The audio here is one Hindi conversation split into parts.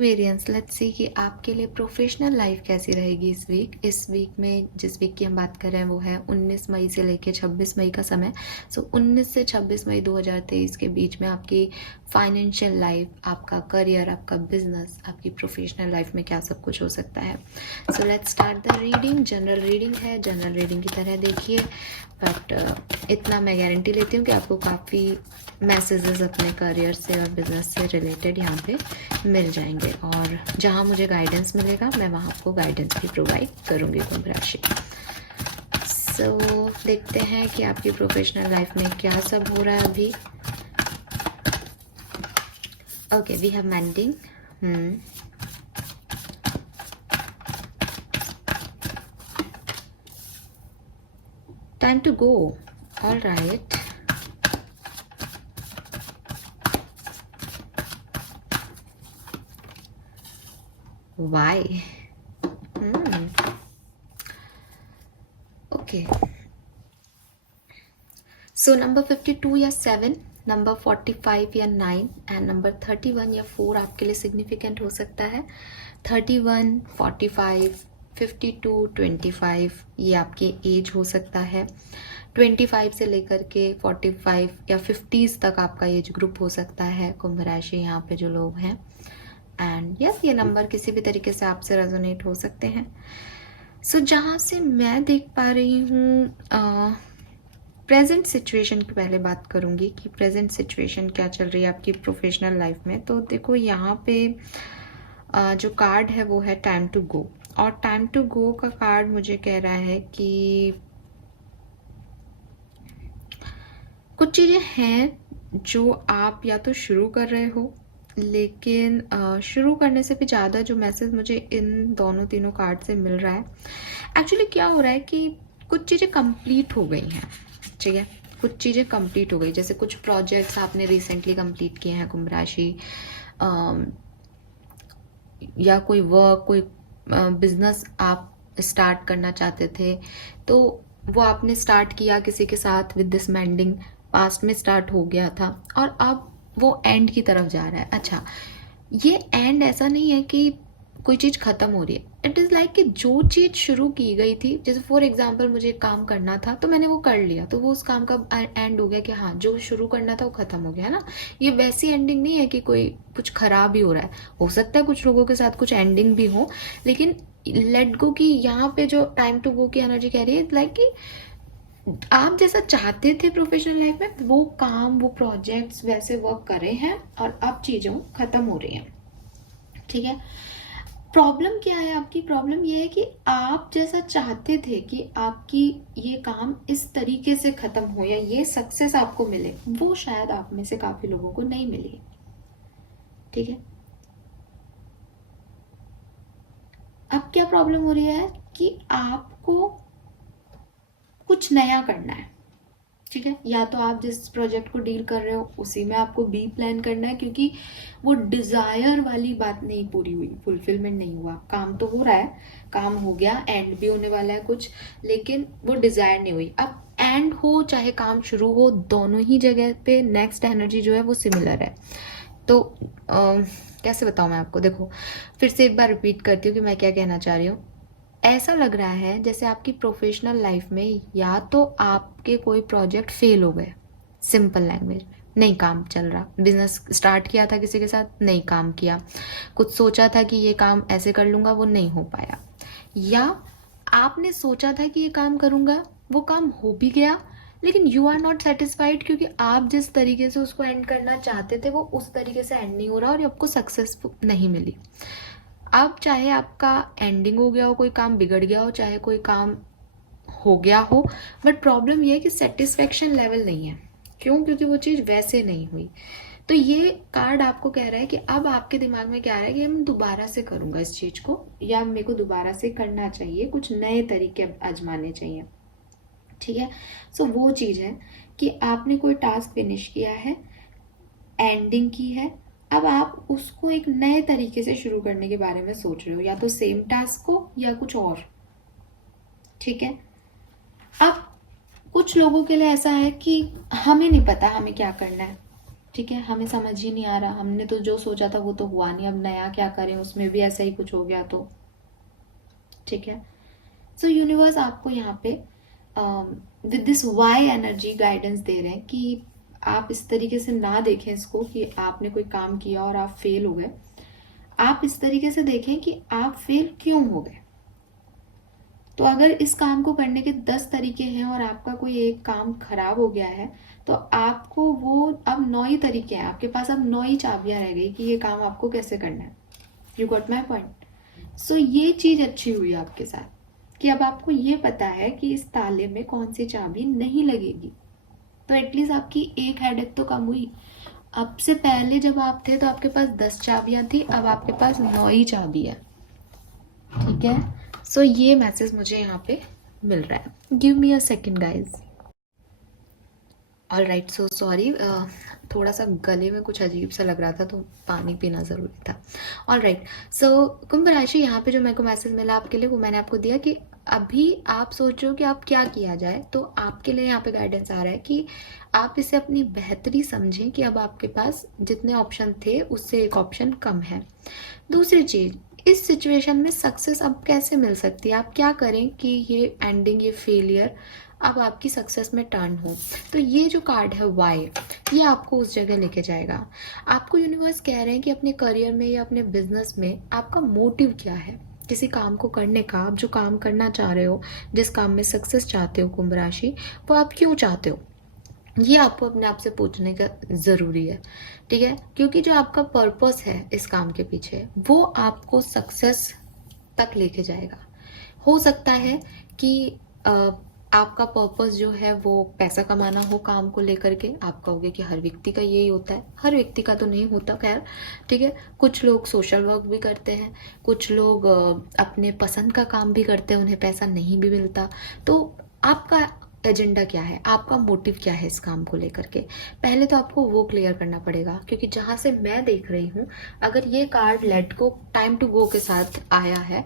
एक्वेरियंस, लेट्स सी कि आपके लिए प्रोफेशनल लाइफ कैसी रहेगी इस वीक में। जिस वीक की हम बात कर रहे हैं वो है 19 मई से लेकर 26 मई का समय। सो 19 से 26 मई 2023 के बीच में आपकी फाइनेंशियल लाइफ, आपका करियर, आपका बिजनेस, आपकी प्रोफेशनल लाइफ में क्या सब कुछ हो सकता है। So let's start the reading. General reading है, जनरल रीडिंग की तरह देखिए, बट इतना मैं गारंटी लेती हूँ कि आपको काफ़ी मैसेजेस अपने करियर से और बिजनेस से रिलेटेड यहाँ पे मिल जाएंगे, और जहाँ मुझे गाइडेंस मिलेगा मैं वहाँ आपको गाइडेंस भी प्रोवाइड करूँगी कुंभ राशि। सो देखते हैं कि आपकी प्रोफेशनल लाइफ में क्या सब हो रहा है अभी। Okay, we have mending. Time to go, all right. Why? Okay. So number 52 या 7, नंबर 45 या 9 एंड नंबर 31 या 4 आपके लिए सिग्निफिकेंट हो सकता है। 31, 45, 52, 25 ये आपकी एज हो सकता है। 25 से लेकर के 45 या 50s तक आपका एज ग्रुप हो सकता है कुंभ राशि यहाँ पे जो लोग हैं। एंड यस, ये नंबर किसी भी तरीके से आपसे रेजोनेट हो सकते हैं। सो जहाँ से मैं देख पा रही हूँ, प्रेजेंट सिचुएशन की पहले बात करूँगी कि प्रेजेंट सिचुएशन क्या चल रही है आपकी प्रोफेशनल लाइफ में। तो देखो यहाँ पे जो कार्ड है वो है टाइम टू गो, और टाइम टू गो का कार्ड मुझे कह रहा है कि कुछ चीज़ें हैं जो आप या तो शुरू कर रहे हो, लेकिन शुरू करने से भी ज़्यादा जो मैसेज मुझे इन दोनों तीनों कार्ड से मिल रहा है, एक्चुअली क्या हो रहा है कि कुछ चीज़ें कंप्लीट हो गई हैं। ठीक है, कुछ चीज़ें कंप्लीट हो गई, जैसे कुछ प्रोजेक्ट्स आपने रिसेंटली कंप्लीट किए हैं कुंभ राशि, या कोई वर्क, कोई बिजनेस आप स्टार्ट करना चाहते थे तो वो आपने स्टार्ट किया किसी के साथ विद दिस मेंडिंग, पास्ट में स्टार्ट हो गया था और अब वो एंड की तरफ जा रहा है। अच्छा, ये एंड ऐसा नहीं है कि कोई चीज़ ख़त्म हो रही है, इट इज़ लाइक कि जो चीज़ शुरू की गई थी, जैसे फॉर एग्जांपल मुझे एक काम करना था तो मैंने वो कर लिया, तो वो उस काम का एंड हो गया कि हाँ जो शुरू करना था वो ख़त्म हो गया, है ना। ये वैसी एंडिंग नहीं है कि कोई कुछ ख़राब ही हो रहा है। हो सकता है कुछ लोगों के साथ कुछ एंडिंग भी हो, लेकिन लेट गो की यहाँ पे जो टाइम टू गो की एनर्जी कह रही है लाइक कि आप जैसा चाहते थे प्रोफेशनल लाइफ में वो काम, वो प्रोजेक्ट्स वैसे वर्क कर रहे हैं और अब चीज़ों खत्म हो रही हैं। ठीक है, प्रॉब्लम क्या है आपकी? प्रॉब्लम ये है कि आप जैसा चाहते थे कि आपकी ये काम इस तरीके से खत्म हो या ये सक्सेस आपको मिले, वो शायद आप में से काफी लोगों को नहीं मिली। ठीक है, अब क्या प्रॉब्लम हो रही है कि आपको कुछ नया करना है। ठीक है, या तो आप जिस प्रोजेक्ट को डील कर रहे हो उसी में आपको बी प्लान करना है, क्योंकि वो डिजायर वाली बात नहीं पूरी हुई, फुलफिलमेंट नहीं हुआ। काम तो हो रहा है, काम हो गया, एंड भी होने वाला है कुछ, लेकिन वो डिजायर नहीं हुई। अब एंड हो चाहे काम शुरू हो, दोनों ही जगह पे नेक्स्ट एनर्जी जो है वो सिमिलर है। तो कैसे बताऊं मैं आपको, देखो फिर से एक बार रिपीट करती हूँ कि मैं क्या कहना चाह रही हूँ। ऐसा लग रहा है जैसे आपकी प्रोफेशनल लाइफ में या तो आपके कोई प्रोजेक्ट फेल हो गए, सिंपल लैंग्वेज में नहीं काम चल रहा, बिजनेस स्टार्ट किया था किसी के साथ नहीं काम किया, कुछ सोचा था कि ये काम ऐसे कर लूँगा वो नहीं हो पाया, या आपने सोचा था कि ये काम करूँगा वो काम हो भी गया लेकिन यू आर नॉट सेटिस्फाइड, क्योंकि आप जिस तरीके से उसको एंड करना चाहते थे वो उस तरीके से एंड नहीं हो रहा और आपको सक्सेस नहीं मिली। अब चाहे आपका एंडिंग हो गया हो, कोई काम बिगड़ गया हो, चाहे कोई काम हो गया हो, बट प्रॉब्लम ये है कि सेटिस्फेक्शन लेवल नहीं है। क्यों? क्योंकि वो चीज़ वैसे नहीं हुई। तो ये कार्ड आपको कह रहा है कि अब आपके दिमाग में क्या आ रहा है कि मैं दोबारा से करूँगा इस चीज़ को, या मेरे को दोबारा से करना चाहिए, कुछ नए तरीके आजमाने चाहिए। ठीक है, सो वो चीज़ है कि आपने कोई टास्क फिनिश किया है, एंडिंग की है, अब आप उसको एक नए तरीके से शुरू करने के बारे में सोच रहे हो, या तो सेम टास्क को या कुछ और। ठीक है, अब कुछ लोगों के लिए ऐसा है कि हमें नहीं पता हमें क्या करना है, ठीक है, हमें समझ ही नहीं आ रहा, हमने तो जो सोचा था वो तो हुआ नहीं, अब नया क्या करें, उसमें भी ऐसा ही कुछ हो गया तो। ठीक है, सो यूनिवर्स आपको यहाँ पे विद दिस वाई एनर्जी गाइडेंस दे रहे हैं कि आप इस तरीके से ना देखें इसको कि आपने कोई काम किया और आप फेल हो गए। आप इस तरीके से देखें कि आप फेल क्यों हो गए। तो अगर इस काम को करने के 10 तरीके हैं और आपका कोई एक काम खराब हो गया है, तो आपको वो अब 9 ही तरीके हैं, आपके पास अब 9 ही चाबियां रह गई कि ये काम आपको कैसे करना है। You got my point. So ये चीज अच्छी हुई आपके साथ कि अब आपको ये पता है कि इस ताले में कौन सी चाबी नहीं लगेगी, तो एटलीस्ट आपकी एक हेडेक तो कम हुई। अब से पहले जब आप थे तो आपके पास 10 चाबियां थी, अब आपके पास 9 ही चाबी है। ठीक है, सो ये मैसेज मुझे यहाँ पे मिल रहा है। Give me a second guys. All right, so sorry, थोड़ा सा गले में कुछ अजीब सा लग रहा था तो पानी पीना ज़रूरी था। ऑल राइट, सो कुंभ राशि, यहाँ पे जो मेरे को मैसेज मिला आपके लिए वो मैंने आपको दिया कि अभी आप सोचो कि आप क्या किया जाए, तो आपके लिए यहाँ पे गाइडेंस आ रहा है कि आप इसे अपनी बेहतरी समझें कि अब आपके पास जितने ऑप्शन थे उससे एक ऑप्शन कम है। दूसरी चीज़, इस सिचुएशन में सक्सेस अब कैसे मिल सकती है, आप क्या करें कि ये एंडिंग, ये फेलियर अब आपकी सक्सेस में टर्न हो। तो ये जो कार्ड है वाई, ये आपको उस जगह लेके जाएगा। आपको यूनिवर्स कह रहे हैं कि अपने करियर में या अपने बिजनेस में आपका मोटिव क्या है, किसी काम को करने का। आप जो काम करना चाह रहे हो, जिस काम में सक्सेस चाहते हो कुंभ राशि, वो आप क्यों चाहते हो, ये आपको अपने आप से पूछने का ज़रूरी है। ठीक है, क्योंकि जो आपका पर्पस है इस काम के पीछे, वो आपको सक्सेस तक लेके जाएगा। हो सकता है कि आपका पर्पस जो है वो पैसा कमाना हो काम को लेकर के। आप कहोगे कि हर व्यक्ति का यही होता है, हर व्यक्ति का तो नहीं होता, खैर ठीक है। कुछ लोग सोशल वर्क भी करते हैं, कुछ लोग अपने पसंद का काम भी करते हैं, उन्हें पैसा नहीं भी मिलता। तो आपका एजेंडा क्या है, आपका मोटिव क्या है इस काम को लेकर के, पहले तो आपको वो क्लियर करना पड़ेगा। क्योंकि जहाँ से मैं देख रही हूँ, अगर ये card let go, time to go के साथ आया है,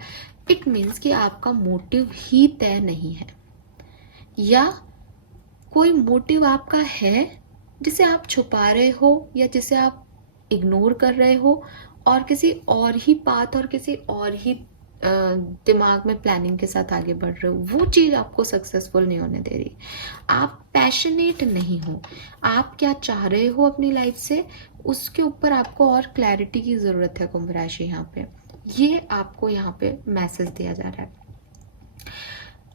इट मीन्स कि आपका मोटिव ही तय नहीं है, या कोई मोटिव आपका है जिसे आप छुपा रहे हो या जिसे आप इग्नोर कर रहे हो, और किसी और ही पाथ और किसी और ही दिमाग में प्लानिंग के साथ आगे बढ़ रहे हो। वो चीज़ आपको सक्सेसफुल नहीं होने दे रही। आप पैशनेट नहीं हो, आप क्या चाह रहे हो अपनी लाइफ से, उसके ऊपर आपको और क्लैरिटी की ज़रूरत है कुंभ राशि। यहाँ पे ये आपको यहाँ पे मैसेज दिया जा रहा है।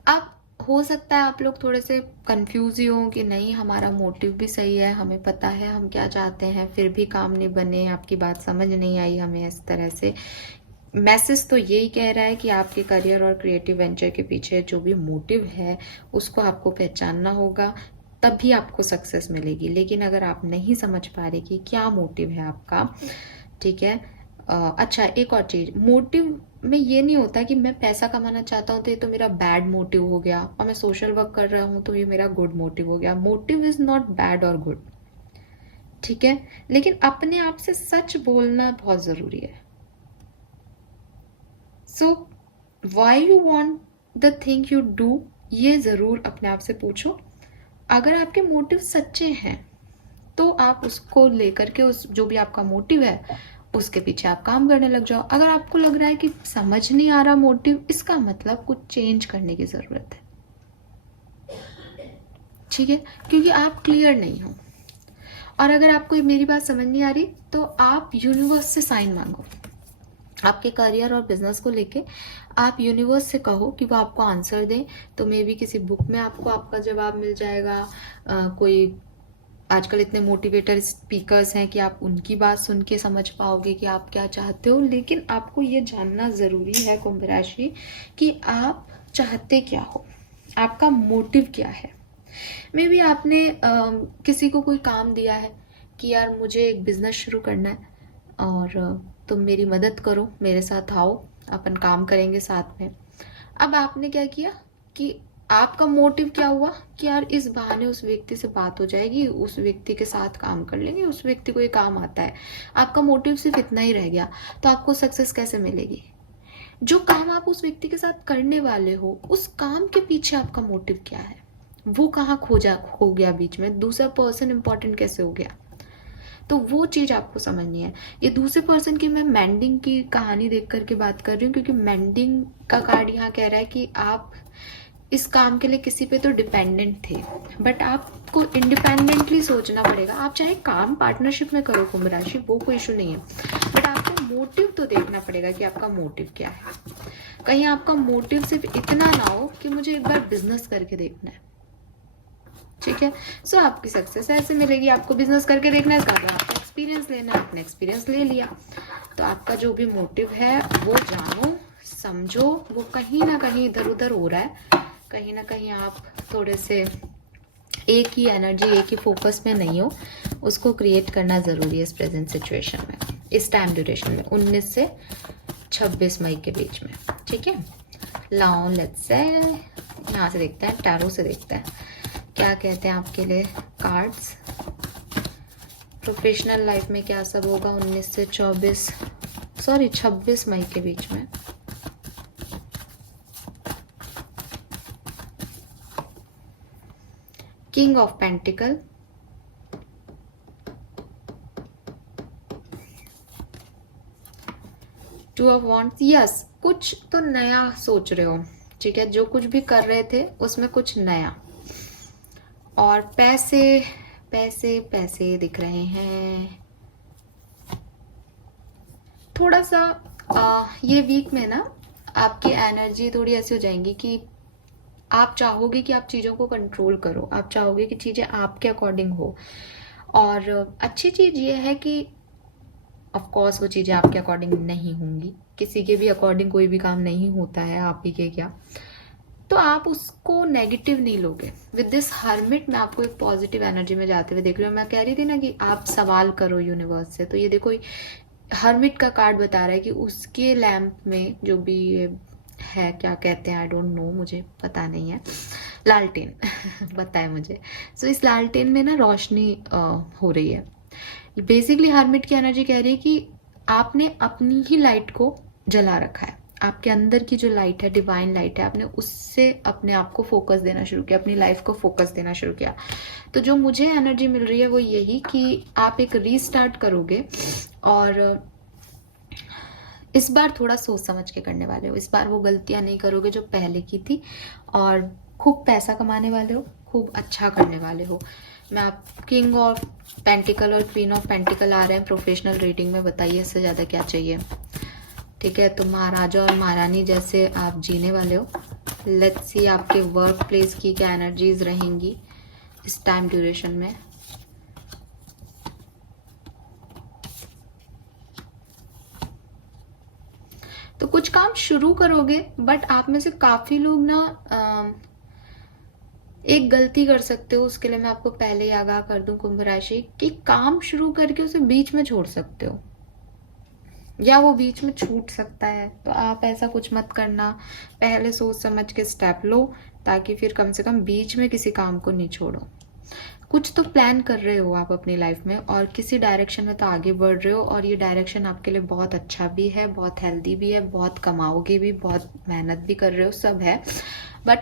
अब हो सकता है आप लोग थोड़े से कंफ्यूज ही हो कि नहीं, हमारा मोटिव भी सही है, हमें पता है हम क्या चाहते हैं, फिर भी काम नहीं बने, आपकी बात समझ नहीं आई हमें। इस तरह से मैसेज तो यही कह रहा है कि आपके करियर और क्रिएटिव वेंचर के पीछे जो भी मोटिव है उसको आपको पहचानना होगा, तभी आपको सक्सेस मिलेगी। लेकिन अगर आप नहीं समझ पा रहे कि क्या मोटिव है आपका, ठीक है। अच्छा, एक और चीज़, मोटिव में ये नहीं होता कि मैं पैसा कमाना चाहता हूँ तो ये तो मेरा बैड मोटिव हो गया, और मैं सोशल वर्क कर रहा हूँ तो ये मेरा गुड मोटिव हो गया। मोटिव इज़ नॉट बैड और गुड, ठीक है। लेकिन अपने आप से सच बोलना बहुत ज़रूरी है। So why you want the thing you do, ये ज़रूर अपने आप से पूछो। अगर आपके मोटिव सच्चे हैं तो आप उसको लेकर के, उस जो भी आपका मोटिव है उसके पीछे आप काम करने लग जाओ। अगर आपको लग रहा है कि समझ नहीं आ रहा मोटिव, इसका मतलब कुछ चेंज करने की ज़रूरत है, ठीक है, क्योंकि आप क्लियर नहीं हो। और अगर आपको मेरी बात समझ नहीं आ रही तो आप यूनिवर्स से साइन मांगो। आपके करियर और बिजनेस को लेके आप यूनिवर्स से कहो कि वो आपको आंसर दें। तो मे बी किसी बुक में आपको आपका जवाब मिल जाएगा, कोई आजकल इतने मोटिवेटर स्पीकर्स हैं कि आप उनकी बात सुन के समझ पाओगे कि आप क्या चाहते हो। लेकिन आपको ये जानना ज़रूरी है कुंभ राशि कि आप चाहते क्या हो, आपका मोटिव क्या है। मे बी आपने किसी को कोई काम दिया है कि यार मुझे एक बिजनेस शुरू करना है और तुम मेरी मदद करो, मेरे साथ आओ, अपन काम करेंगे साथ में। अब आपने क्या किया कि आपका मोटिव क्या हुआ कि यार इस बहाने उस व्यक्ति से बात हो जाएगी, उस व्यक्ति के साथ काम कर लेंगे, उस व्यक्ति को ये काम आता है। आपका मोटिव सिर्फ इतना ही रह गया, तो आपको सक्सेस कैसे मिलेगी। जो काम आप उस व्यक्ति के साथ करने वाले हो, उस काम के पीछे आपका मोटिव क्या है, वो कहाँ खो गया बीच में, दूसरा पर्सन इंपॉर्टेंट कैसे हो गया। तो वो चीज़ आपको समझनी है। ये दूसरे पर्सन की मैं मेंडिंग की कहानी देख करके बात कर रही हूँ, क्योंकि मेंडिंग का कार्ड यहाँ कह रहा है कि आप इस काम के लिए किसी पे तो डिपेंडेंट थे, बट आपको इंडिपेंडेंटली सोचना पड़ेगा। आप चाहे काम पार्टनरशिप में करो कुंभ राशि, वो कोई इशू नहीं है, बट आपको मोटिव तो देखना पड़ेगा कि आपका मोटिव क्या है। कहीं आपका मोटिव सिर्फ इतना ना हो कि मुझे एक बार बिजनेस करके देखना है, ठीक है। सो आपकी सक्सेस ऐसे मिलेगी। आपको बिजनेस करके देखना है, इसका आपका एक्सपीरियंस लेना है, आपने एक्सपीरियंस ले लिया, तो आपका जो भी मोटिव है वो जानो, समझो, वो कहीं ना कहीं इधर उधर हो रहा है, कहीं ना कहीं आप थोड़े से एक ही एनर्जी, एक ही फोकस में नहीं हो, उसको क्रिएट करना ज़रूरी है इस प्रेजेंट सिचुएशन में, इस टाइम ड्यूरेशन में, 19 से 26 मई के बीच में, ठीक है। लाओ लेट्स से यहाँ से देखते हैं, टैरो से देखते हैं क्या कहते हैं आपके लिए कार्ड्स। प्रोफेशनल लाइफ में क्या सब होगा 19 से 26 मई के बीच में। King of pentacle, two of wands, yes, कुछ तो नया सोच रहे हो, ठीक है। जो कुछ भी कर रहे थे उसमें कुछ नया, और पैसे पैसे पैसे दिख रहे हैं थोड़ा सा। ये वीक में ना आपकी एनर्जी थोड़ी ऐसी हो जाएंगी कि आप चाहोगे कि आप चीज़ों को कंट्रोल करो, आप चाहोगे कि चीज़ें आपके अकॉर्डिंग हो, और अच्छी चीज़ ये है कि ऑफ कोर्स वो चीज़ें आपके अकॉर्डिंग नहीं होंगी, किसी के भी अकॉर्डिंग कोई भी काम नहीं होता है, आप ही के क्या, तो आप उसको नेगेटिव नहीं लोगे। विद दिस हर्मिट मैं आपको एक पॉजिटिव एनर्जी में जाते हुए देख रही हूँ। मैं कह रही थी ना कि आप सवाल करो यूनिवर्स से, तो ये देखो हर्मिट का कार्ड बता रहा है कि उसके लैम्प में जो भी है, क्या कहते हैं, आई डोंट नो, मुझे पता नहीं है, लालटेन पता है मुझे। सो इस लालटेन में ना रोशनी हो रही है। बेसिकली हर्मिट की एनर्जी कह रही है कि आपने अपनी ही लाइट को जला रखा है, आपके अंदर की जो लाइट है, डिवाइन लाइट है, आपने उससे अपने आप को फोकस देना शुरू किया, अपनी लाइफ को फोकस देना शुरू किया। तो जो मुझे एनर्जी मिल रही है वो यही कि आप एक रीस्टार्ट करोगे, और इस बार थोड़ा सोच समझ के करने वाले हो, इस बार वो गलतियां नहीं करोगे जो पहले की थी, और खूब पैसा कमाने वाले हो, खूब अच्छा करने वाले हो। मैं आप किंग ऑफ पेंटिकल और क्वीन ऑफ पेंटिकल आ रहे हैं प्रोफेशनल रीडिंग में, बताइए इससे ज़्यादा क्या चाहिए, ठीक है। तो महाराजा और महारानी जैसे आप जीने वाले हो। लेट्स सी आपके वर्क प्लेस की क्या एनर्जीज रहेंगी इस टाइम ड्यूरेशन में। तो कुछ काम शुरू करोगे, बट आप में से काफी लोग ना एक गलती कर सकते हो, उसके लिए मैं आपको पहले ही आगाह कर दूं कुंभ राशि, कि काम शुरू करके उसे बीच में छोड़ सकते हो, या वो बीच में छूट सकता है, तो आप ऐसा कुछ मत करना, पहले सोच समझ के स्टेप लो, ताकि फिर कम से कम बीच में किसी काम को नहीं छोड़ो। कुछ तो प्लान कर रहे हो आप अपनी लाइफ में, और किसी डायरेक्शन में तो आगे बढ़ रहे हो, और ये डायरेक्शन आपके लिए बहुत अच्छा भी है, बहुत हेल्दी भी है, बहुत कमाओगे भी, बहुत मेहनत भी कर रहे हो, सब है। बट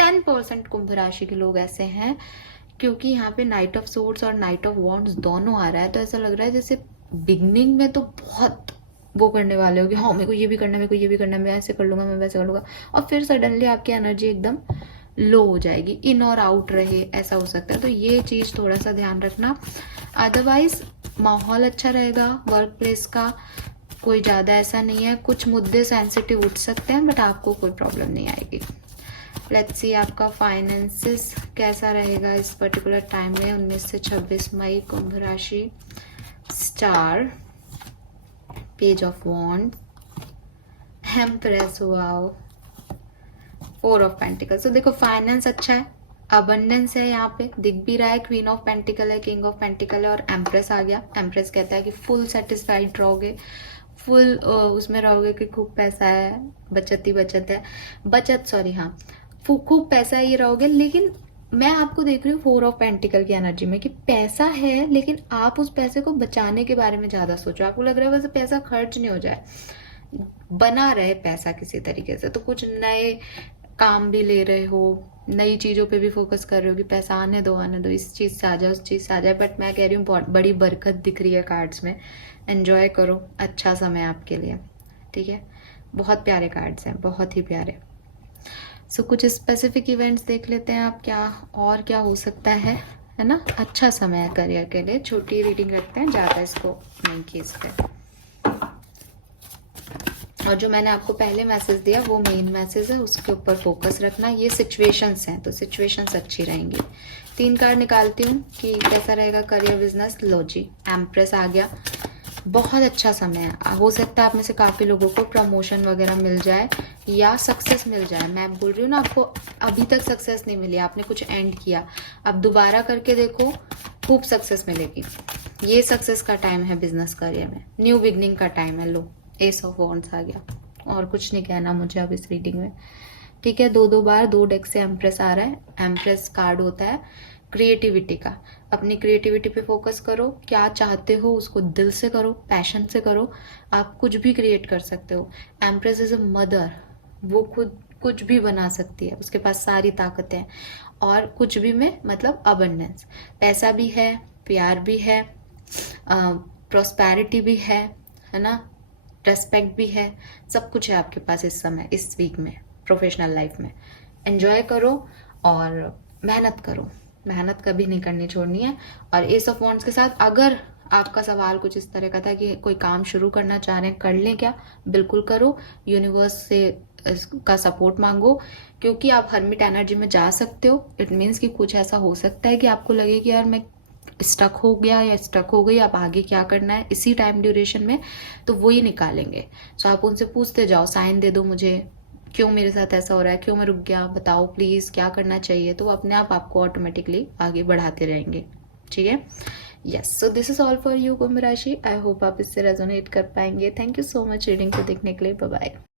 10% कुंभ राशि के लोग ऐसे हैं, क्योंकि यहाँ पे नाइट ऑफ सोर्ड्स और नाइट ऑफ वॉन्ड्स दोनों आ रहा है, तो ऐसा लग रहा है जैसे बिगनिंग में तो बहुत वो करने वाले हो कि हाँ मेरे को ये भी करना है, मेरे को ये भी करना है, मैं ऐसे कर लूंगा, मैं वैसे कर लूंगा, और फिर सडनली आपकी एनर्जी एकदम लो हो जाएगी, इन और आउट रहे, ऐसा हो सकता है। तो ये चीज़ थोड़ा सा ध्यान रखना। अदरवाइज माहौल अच्छा रहेगा वर्क प्लेस का, कोई ज़्यादा ऐसा नहीं है, कुछ मुद्दे सेंसिटिव उठ सकते हैं, बट आपको कोई प्रॉब्लम नहीं आएगी। लेट्स सी आपका फाइनेंसिस कैसा रहेगा इस पर्टिकुलर टाइम में 19 से 26 मई कुंभ राशि। Star, page of wand, empress, wow, 4 of pentacles. तो देखो फाइनेंस अच्छा है, अबंडेंस है, यहाँ पे दिख भी रहा है, क्वीन ऑफ पेंटिकल है, किंग ऑफ पेंटिकल है, और एम्प्रेस आ गया। एम्प्रेस कहता है कि फुल सेटिस्फाइड रहोगे, फुल उसमें रहोगे कि खूब पैसा है, बचत ही बचत है, बचत सॉरी हाँ, खूब पैसा ही रहोगे। लेकिन मैं आपको देख रही हूँ 4 ऑफ पेंटिकल की एनर्जी में कि पैसा है, लेकिन आप उस पैसे को बचाने के बारे में ज्यादा सोचो। आपको लग रहा है वैसे पैसा खर्च नहीं हो जाए, बना रहे पैसा किसी तरीके से। तो कुछ नए काम भी ले रहे हो, नई चीज़ों पे भी फोकस कर रहे हो कि पैसा आने दो इस चीज़ से आ जाए उस चीज़ से आ जाए, बट मैं कह रही हूँ बहुत बड़ी बरकत दिख रही है कार्ड्स में। एन्जॉय करो, अच्छा समय आपके लिए, ठीक है। बहुत प्यारे कार्ड्स हैं, बहुत ही प्यारे। सो कुछ स्पेसिफिक इवेंट्स देख लेते हैं आप, क्या और क्या हो सकता है ना। अच्छा समय है करियर के लिए। छोटी रीडिंग रखते हैं, ज़्यादा इसको नहीं खींचते। और जो मैंने आपको पहले मैसेज दिया वो मेन मैसेज है, उसके ऊपर फोकस रखना। ये सिचुएशंस हैं तो सिचुएशंस अच्छी रहेंगी। 3 कार्ड निकालती हूँ कि कैसा रहेगा करियर बिजनेस। लो जी, एम्प्रेस आ गया। बहुत अच्छा समय है। हो सकता है आप में से काफ़ी लोगों को प्रमोशन वगैरह मिल जाए या सक्सेस मिल जाए। मैं बोल रही हूँ ना, आपको अभी तक सक्सेस नहीं मिली, आपने कुछ एंड किया, अब दोबारा करके देखो, खूब सक्सेस मिलेगी। ये सक्सेस का टाइम है बिजनेस करियर में, न्यू बिगनिंग का टाइम है। लो, एस ऑफ वॉन्ड्स आ गया। और कुछ नहीं कहना मुझे अब इस रीडिंग में, ठीक है। 2 बार 2 डेक से एम्प्रेस आ रहा है। एम्प्रेस कार्ड होता है क्रिएटिविटी का। अपनी क्रिएटिविटी पे फोकस करो, क्या चाहते हो उसको दिल से करो, पैशन से करो, आप कुछ भी क्रिएट कर सकते हो। एम्प्रेस इज अ मदर, वो खुद कुछ भी बना सकती है, उसके पास सारी ताकतें हैं। और कुछ भी में मतलब अबंडेंस, पैसा भी है, प्यार भी है, प्रॉस्पेरिटी भी है ना, रेस्पेक्ट भी है, सब कुछ है आपके पास इस समय, इस वीक में, प्रोफेशनल लाइफ में। एंजॉय करो और मेहनत करो, मेहनत कभी नहीं करनी छोड़नी है। और एस ऑफ वॉन्ड्स के साथ अगर आपका सवाल कुछ इस तरह का था कि कोई काम शुरू करना चाह रहे हैं, कर लें क्या, बिल्कुल करो। यूनिवर्स से का सपोर्ट मांगो, क्योंकि आप हर्मिट एनर्जी में जा सकते हो। इट मीन्स कि कुछ ऐसा हो सकता है कि आपको लगे कि यार मैं स्टक हो गया या स्टक हो गई, अब आगे क्या करना है इसी टाइम ड्यूरेशन में, तो वही निकालेंगे। सो आप उनसे पूछते जाओ, साइन दे दो मुझे, क्यों मेरे साथ ऐसा हो रहा है, क्यों मैं रुक गया, बताओ प्लीज़ क्या करना चाहिए। तो अपने आप आपको ऑटोमेटिकली आगे बढ़ाते रहेंगे, ठीक है। Yes, so this is all for you Kumbh राशि। आई होप आप इससे रेजोनेट कर पाएंगे। Thank you so much reading को देखने के लिए। Bye bye.